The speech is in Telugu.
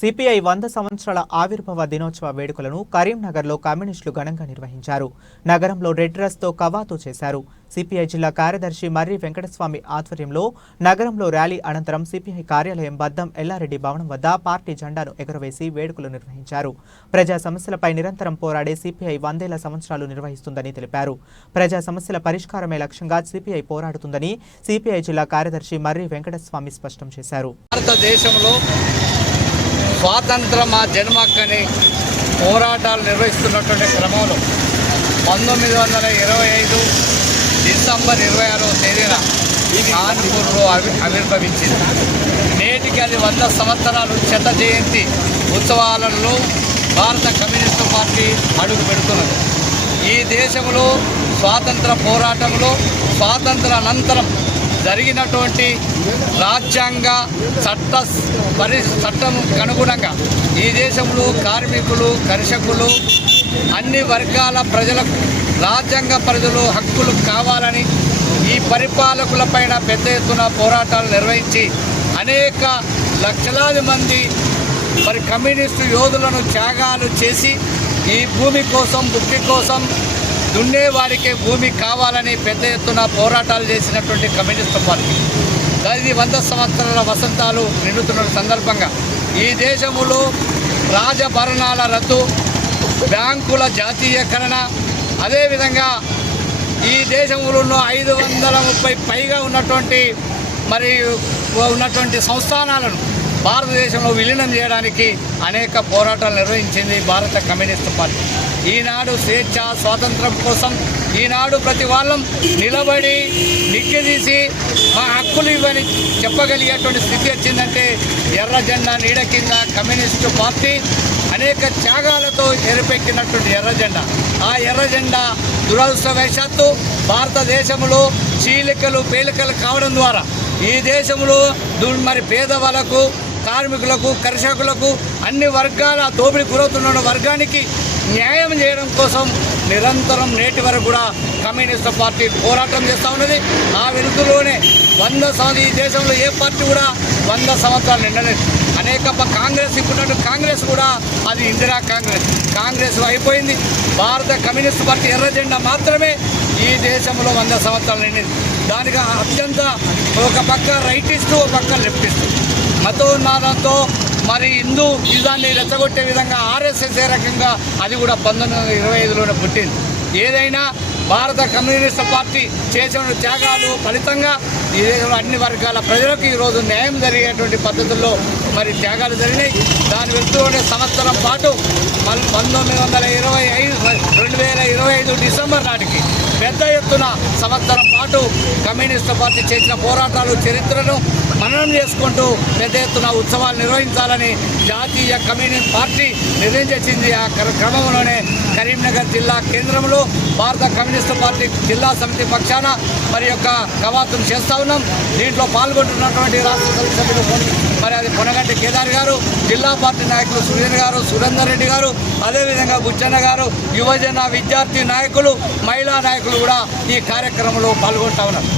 సిపిఐ 100 సంవత్సరాల ఆవిర్భావ దినోత్సవ వేడుకలను కరీంనగర్లో కమ్యూనిస్టులు ఘనంగా నిర్వహించారు. నగరంలో రెడ్ డ్రెస్తో కవాతు చేశారు. సిపిఐ జిల్లా కార్యదర్శి మర్రి వెంకటస్వామి ఆధ్వర్యంలో నగరంలో ర్యాలీ అనంతరం సిపిఐ కార్యాలయం బద్దం ఎల్లారెడ్డి భవనం వద్ద పార్టీ జెండాను ఎగురవేసి వేడుకలు నిర్వహించారు. ప్రజా సమస్యలపై నిరంతరం పోరాడే సిపిఐ 100 సంవత్సరాలు నిర్వహిస్తుందని తెలిపారు. ప్రజా సమస్యల పరిష్కారమే లక్ష్యంగా సిపిఐ పోరాడుతుందని సిపిఐ జిల్లా కార్యదర్శి మర్రి వెంకటస్వామి స్పష్టం చేశారు. భారతదేశంలో స్వాతంత్ర మా జన్మక్కని పోరాటాలు నిర్వహిస్తున్నటువంటి క్రమంలో 1925 డిసెంబర్ 26వ తేదీన కాన్పూర్లో ఆవిర్భవించింది. నేటికి అది 100 సంవత్సరాలు శత జయంతి ఉత్సవాలలో భారత కమ్యూనిస్టు పార్టీ అడుగు పెడుతున్నది. ఈ దేశంలో స్వాతంత్ర పోరాటంలో స్వాతంత్ర అనంతరం జరిగినటువంటి రాజ్యాంగ చట్టం అనుగుణంగా ఈ దేశంలో కార్మికులు కర్షకులు అన్ని వర్గాల ప్రజలకు రాజ్యాంగ పరిధిలో హక్కులు కావాలని ఈ పరిపాలకులపైన పెద్ద ఎత్తున పోరాటాలు నిర్వహించి అనేక లక్షలాది మంది కమ్యూనిస్టు యోధులను త్యాగాలు చేసి ఈ భూమి కోసం భుక్తి కోసం దున్నేవారికే భూమి కావాలని పెద్ద ఎత్తున పోరాటాలు చేసినటువంటి కమ్యూనిస్టు పార్టీ ఇది 100 సంవత్సరాల వసంతాలు నిండుతున్న సందర్భంగా ఈ దేశంలో రాజభరణాల రద్దు, బ్యాంకుల జాతీయకరణ, అదేవిధంగా ఈ దేశంలో 530 పైగా ఉన్నటువంటి సంస్థానాలను భారతదేశంలో విలీనం చేయడానికి అనేక పోరాటాలు నిర్వహించింది భారత కమ్యూనిస్టు పార్టీ. ఈనాడు స్వేచ్ఛ స్వాతంత్రం కోసం ఈనాడు ప్రతి వాళ్ళం నిలబడి నిగ్గదీసి మా హక్కులు ఇవ్వని చెప్పగలిగేటువంటి స్థితి వచ్చిందంటే ఎర్ర జెండా నీడ కింద కమ్యూనిస్టు పార్టీ అనేక త్యాగాలతో ఎరుపెక్కినటువంటి ఎర్ర జెండా. ఆ ఎర్ర జెండా దురదృష్టవశాత్తు భారతదేశంలో చీలికలు పేలికలు కావడం ద్వారా ఈ దేశంలో పేదవాళ్ళకు కార్మికులకు కర్షకులకు అన్ని వర్గాల దోపిడీ గురవుతున్న వర్గానికి న్యాయం చేయడం కోసం నిరంతరం నేటి వరకు కూడా కమ్యూనిస్టు పార్టీ పోరాటం చేస్తూ ఉన్నది. ఆ వెలుగులోనే 100 సంవత్సరాలు ఈ దేశంలో ఏ పార్టీ కూడా 100 సంవత్సరాలు నిండలేదు. అనేక కాంగ్రెస్ ఇప్పుడు కాంగ్రెస్ కూడా అది ఇందిరా కాంగ్రెస్ అయిపోయింది. భారత కమ్యూనిస్టు పార్టీ ఎర్ర జెండా మాత్రమే ఈ దేశంలో 100 సంవత్సరాలు నిండింది. దానికి అత్యంత ఒక పక్క రైటిస్టు ఒక పక్క లెఫ్టిస్టు మతోన్మాదంతో హిందూ యుద్ధాన్ని రెచ్చగొట్టే విధంగా ఆర్ఎస్ఎస్ ఏ రకంగా అది కూడా 1925లోనే పుట్టింది. ఏదైనా భారత కమ్యూనిస్టు పార్టీ చేసిన త్యాగాలు ఫలితంగా ఈ దేశంలో అన్ని వర్గాల ప్రజలకు ఈరోజు న్యాయం జరిగేటువంటి పద్ధతుల్లో త్యాగాలు జరిగినాయి. దాని వెళ్తూనే సంవత్సరం పాటు 2025 డిసెంబర్ నాటికి పెద్ద ఎత్తున సంవత్సరం పాటు కమ్యూనిస్టు పార్టీ చేసిన పోరాటాలు చరిత్రను మననం చేసుకుంటూ పెద్ద ఎత్తున ఉత్సవాలు నిర్వహించాలని జాతీయ కమ్యూనిస్ట్ పార్టీ నిర్ణయం చేసింది. ఆ క్రమంలోనే కరీంనగర్ జిల్లా కేంద్రంలో భారత కమ్యూనిస్టు పార్టీ జిల్లా సమితి పక్షాన కవాతును చేస్తూ ఉన్నాం. దీంట్లో పాల్గొంటున్నటువంటి రాష్ట్ర సభ్యులు అది పొనగంటి కేదార్ గారు, జిల్లా పార్టీ నాయకులు సురేంద్ర గారు, సురేందర్ రెడ్డి గారు, అదేవిధంగా బుచ్చన్న గారు, యువజన విద్యార్థి నాయకులు, మహిళా నాయకులు కూడా ఈ కార్యక్రమంలో పాల్గొంటూ ఉన్నారు.